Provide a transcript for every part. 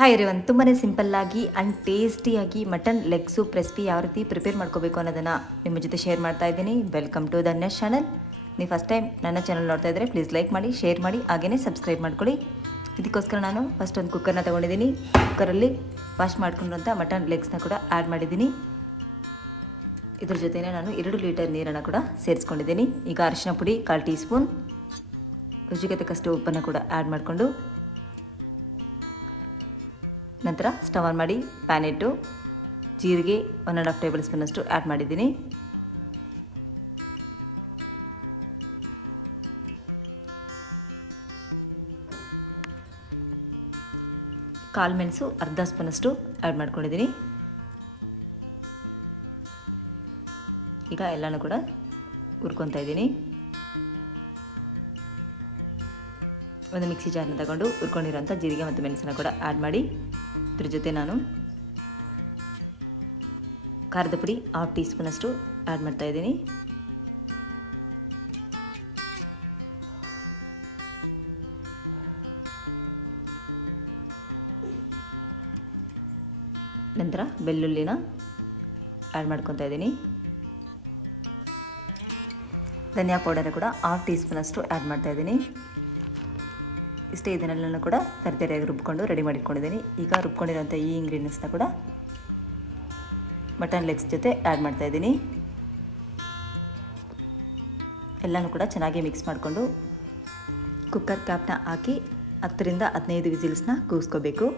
Hi everyone, ತುಂಬಾ ಸಿಂಪಲ್ಲಾಗಿ and ಟೇಸ್ಟಿಯಾಗಿ ಮಟನ್ ಲೆಗ್ ಸೂಪ್ ರೆಸಿಪಿ ಯಾವ ರೀತಿ ಪ್ರಿಪೇರ್ ಮಾಡ್ಕೋಬೇಕು ಅನ್ನೋದನ್ನು ನಿಮ್ಮ ಜೊತೆ ಶೇರ್ ಮಾಡ್ತಾ ಇದ್ದೀನಿ. Welcome to the next channel. ನೀವು ಫಸ್ಟ್ ಟೈಮ್ ನನ್ನ ಚಾನಲ್ ನೋಡ್ತಾ ಇದ್ದರೆ ಪ್ಲೀಸ್ ಲೈಕ್ ಮಾಡಿ, ಶೇರ್ ಮಾಡಿ, ಹಾಗೆಯೇ ಸಬ್ಸ್ಕ್ರೈಬ್ ಮಾಡ್ಕೊಳ್ಳಿ. ಇದಕ್ಕೋಸ್ಕರ ನಾನು ಫಸ್ಟ್ ಒಂದು ಕುಕ್ಕರ್ನ ತೊಗೊಂಡಿದ್ದೀನಿ. ಕುಕ್ಕರಲ್ಲಿ ವಾಶ್ ಮಾಡ್ಕೊಂಡಿರೋಂಥ ಮಟನ್ ಲೆಗ್ಸ್ನ ಕೂಡ ಆ್ಯಡ್ ಮಾಡಿದ್ದೀನಿ. ಇದ್ರ ಜೊತೆನೇ ನಾನು 2 ಲೀಟರ್ ನೀರನ್ನು ಕೂಡ ಸೇರಿಸ್ಕೊಂಡಿದ್ದೀನಿ. ಈಗ ಅರಿಶಿನ ಪುಡಿ 1/4 ಟೀ ಸ್ಪೂನ್, ರುಚಿಗೆ ತಕ್ಕಷ್ಟು ಉಪ್ಪನ್ನು ಕೂಡ ಆ್ಯಡ್ ಮಾಡಿಕೊಂಡು ನಂತರ ಸ್ಟವ್ ಆನ್ ಮಾಡಿ ಪ್ಯಾನ್ ಇಟ್ಟು ಜೀರಿಗೆ 1.5 ಟೇಬಲ್ ಸ್ಪೂನಷ್ಟು ಆ್ಯಡ್ ಮಾಡಿದ್ದೀನಿ. ಕಾಳು ಮೆಣಸು ಅರ್ಧ ಸ್ಪೂನಷ್ಟು ಆ್ಯಡ್ ಮಾಡ್ಕೊಂಡಿದ್ದೀನಿ. ಈಗ ಎಲ್ಲನೂ ಕೂಡ ಹುರ್ಕೊತಾ ಇದ್ದೀನಿ. ಒಂದು ಮಿಕ್ಸಿ ಜಾರ್ನ ತಗೊಂಡು ಹುರ್ಕೊಂಡಿರೋಂಥ ಜೀರಿಗೆ ಮತ್ತು ಮೆಣಸನ್ನು ಕೂಡ ಆ್ಯಡ್ ಮಾಡಿ ಇದ್ರ ಜೊತೆ ನಾನು ಖಾರದ ಪುಡಿ 1/2 ಟೀ ಸ್ಪೂನಷ್ಟು ಆ್ಯಡ್ ಮಾಡ್ತಾ ಇದ್ದೀನಿ. ನಂತರ ಬೆಳ್ಳುಳ್ಳಿನ ಆ್ಯಡ್ ಮಾಡ್ಕೊತಾ ಇದ್ದೀನಿ. ಧನಿಯಾ ಪೌಡರ್ ಕೂಡ 1/2 ಟೀ ಸ್ಪೂನಷ್ಟು ಆ್ಯಡ್ ಮಾಡ್ತಾ ಇದ್ದೀನಿ. ಇಷ್ಟೇ, ಇದನ್ನೆಲ್ಲನೂ ಕೂಡ ತರತರಿಯಾಗಿ ರುಬ್ಕೊಂಡು ರೆಡಿ ಮಾಡಿಟ್ಕೊಂಡಿದ್ದೀನಿ. ಈಗ ರುಬ್ಕೊಂಡಿರೋಂಥ ಈ ಇಂಗ್ರೀಡಿಯೆಂಟ್ಸ್ನ ಕೂಡ ಮಟನ್ ಲೆಗ್ಸ್ ಜೊತೆ ಆ್ಯಡ್ ಮಾಡ್ತಾ ಇದ್ದೀನಿ. ಎಲ್ಲನೂ ಕೂಡ ಚೆನ್ನಾಗಿ ಮಿಕ್ಸ್ ಮಾಡಿಕೊಂಡು ಕುಕ್ಕರ್ ಕ್ಯಾಪ್ನ ಹಾಕಿ 10 ರಿಂದ 15 ವಿಸಿಲ್ಸ್ನ ಕೂಗಿಸ್ಕೋಬೇಕು.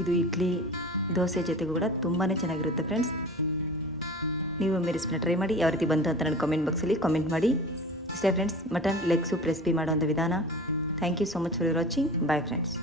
ಇದು ಇಡ್ಲಿ, ದೋಸೆ ಜೊತೆಗೂ ಕೂಡ ತುಂಬಾ ಚೆನ್ನಾಗಿರುತ್ತೆ ಫ್ರೆಂಡ್ಸ್. ನೀವು ಒಮ್ಮೆ ರೆಸಿಪಿನ ಟ್ರೈ ಮಾಡಿ, ಯಾವ ರೀತಿ ಬಂತು ಅಂತ ನನ್ನ ಕಾಮೆಂಟ್ ಬಾಕ್ಸಲ್ಲಿ ಕಾಮೆಂಟ್ ಮಾಡಿ. ಇಷ್ಟೇ friends, mutton leg soup recipe ಮಾಡೋಂಥ ವಿಧಾನ. Thank you so much for watching. Bye friends.